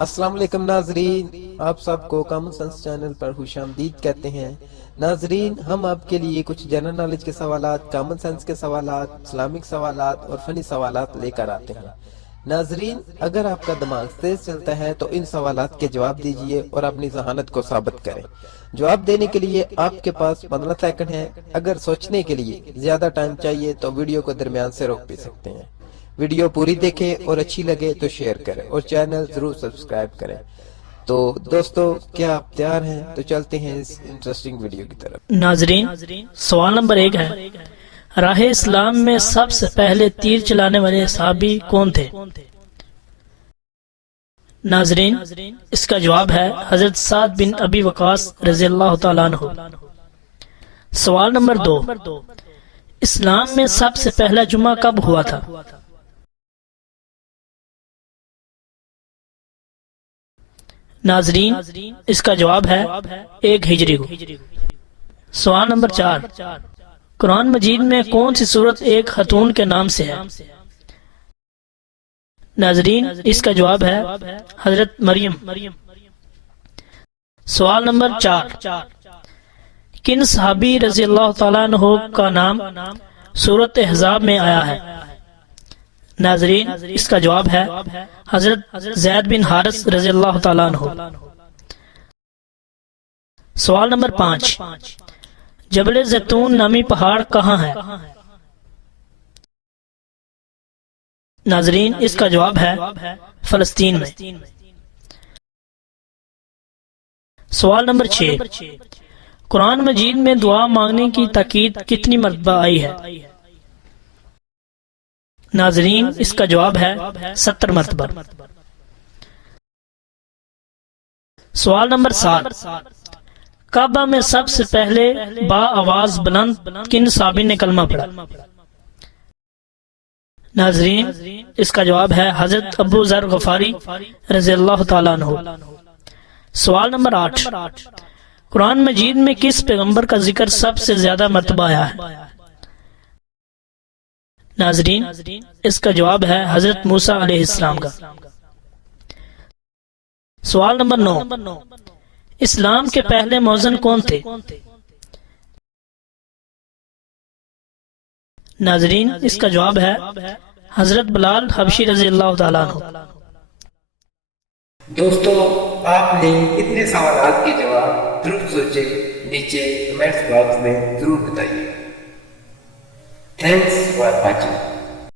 السلام علیکم ناظرین، آپ سب کو کامن سینس چینل پر خوش آمدید کہتے ہیں۔ ناظرین، ہم آپ کے لیے کچھ جنرل نالج کے سوالات، کامن سینس کے سوالات، اسلامک سوالات اور فنی سوالات لے کر آتے ہیں۔ ناظرین، اگر آپ کا دماغ تیز چلتا ہے تو ان سوالات کے جواب دیجئے اور اپنی ذہانت کو ثابت کریں۔ جواب دینے کے لیے آپ کے پاس 15 سیکنڈ ہیں۔ اگر سوچنے کے لیے زیادہ ٹائم چاہیے تو ویڈیو کو درمیان سے روک بھی سکتے ہیں۔ ویڈیو پوری دیکھیں اور اچھی لگے تو شیئر کریں اور چینل ضرور سبسکرائب کریں۔ تو دوستو، کیا آپ تیار ہیں؟ تو چلتے ہیں اس انٹرسٹنگ ویڈیو کی طرف۔ ناظرین، سوال نمبر 1 ہے، راہ اسلام میں سب سے پہلے تیر چلانے والے صحابی کون تھے؟ ناظرین، اس کا جواب ہے حضرت سعد بن ابی وقاص رضی اللہ تعالیٰ عنہ۔ سوال نمبر 2، اسلام میں سب سے پہلا جمعہ کب ہوا تھا؟ ناظرین، اس کا جواب ہے 1 ہجری کو۔ سوال نمبر 4، قرآن مجید میں کون سی سورت ایک خاتون کے نام سے ہے؟ ناظرین، اس کا جواب ہے حضرت مریم۔ سوال نمبر 4، کن صحابی رضی اللہ تعالیٰ عنہ کا نام سورت احزاب میں آیا ہے؟ ناظرین، اس کا جواب ہے حضرت زید بن حارث رضی اللہ تعالیٰ عنہ۔ سوال نمبر 5، جبل زیتون نامی پہاڑ کہاں ہے؟ ناظرین، اس کا جواب ہے فلسطین میں۔ سوال نمبر 6، قرآن مجید میں دعا مانگنے کی تاکید کتنی مرتبہ آئی ہے؟ ناظرین، اس کا جواب ہے 70 مرتبہ۔ سوال نمبر 7، کعبہ میں سب سے پہلے با آواز بلند کن صحابی نے کلمہ پڑھا؟ ناظرین، اس کا جواب ہے حضرت ابو ذر غفاری رضی اللہ تعالیٰ عنہ۔ سوال نمبر 8، قرآن مجید میں کس پیغمبر کا ذکر سب سے زیادہ مرتبہ آیا ہے؟ ناظرین، اس کا جواب ہے حضرت موسیٰ علیہ السلام کا۔ سوال نمبر 9، اسلام کے پہلے مؤذن کون تھے؟ ناظرین، اس کا جواب ہے حضرت بلال حبشی رضی اللہ تعالیٰ عنہ۔ دوستو، آپ نے اتنے سوالات کے جواب ضرور سوچے، نیچے کمنٹس باکس میں ضرور بتائیے۔ Thanks for watching.